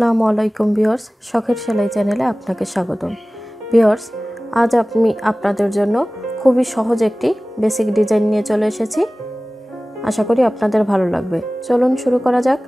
আসসালামু আলাইকুম ভিউয়ার্স, শখের সেলাই চ্যানেলে আপনাকে স্বাগতম। ভিউয়ার্স, আজ আমি আপনাদের জন্য খুবই সহজ একটি বেসিক ডিজাইন নিয়ে চলে এসেছি। আশা করি আপনাদের ভালো লাগবে। চলুন শুরু করা যাক।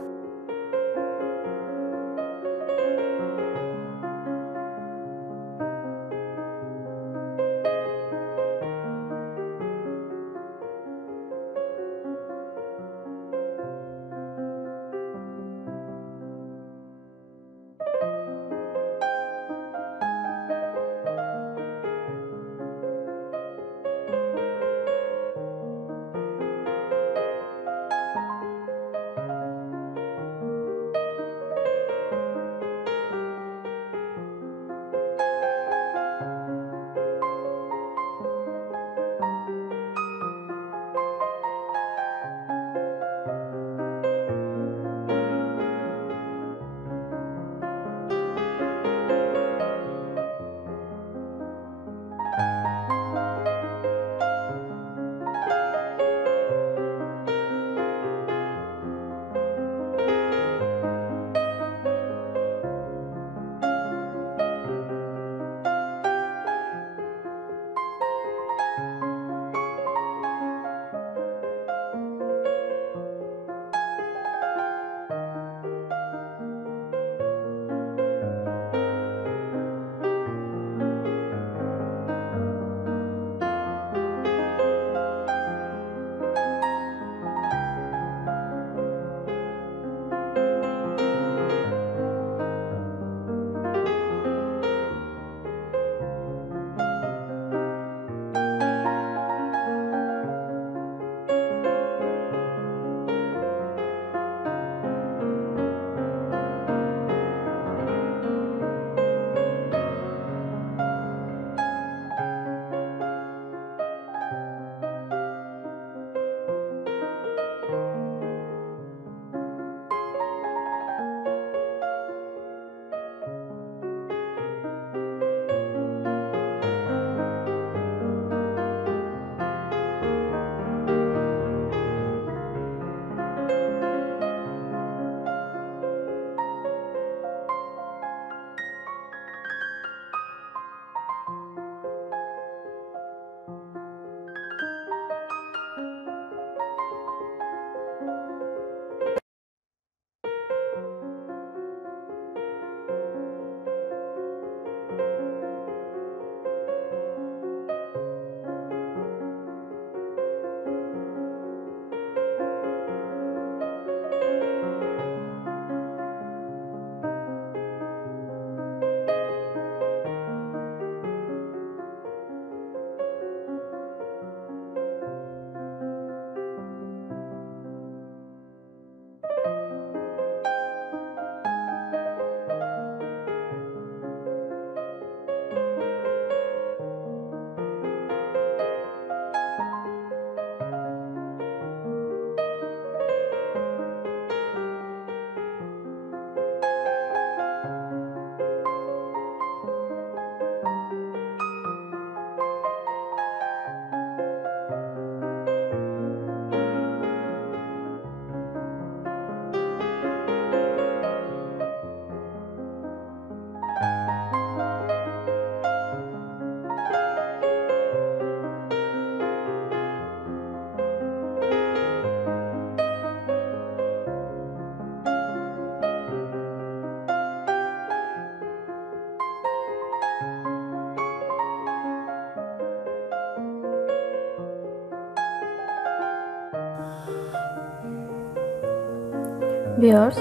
ভিউয়ার্স,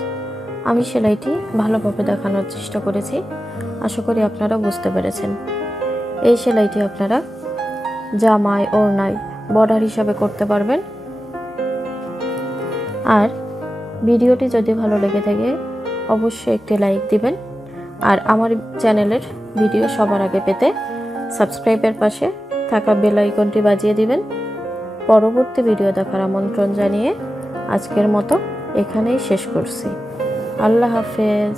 আমি সেলাইটি ভালোভাবে দেখানোর চেষ্টা করেছি। আশা করি আপনারা বুঝতে পেরেছেন। এই সেলাইটি আপনারা জামায়, ওড়নায় বর্ডার হিসাবে করতে পারবেন। আর ভিডিওটি যদি ভালো লেগে থাকে অবশ্যই একটি লাইক দিবেন। আর আমার চ্যানেলের ভিডিও সবার আগে পেতে সাবস্ক্রাইবের পাশে থাকা বেল আইকনটি বাজিয়ে দিবেন। পরবর্তী ভিডিও দেখার আমন্ত্রণ জানিয়ে আজকের মতো এখানেই শেষ করছি। আল্লাহ হাফেজ।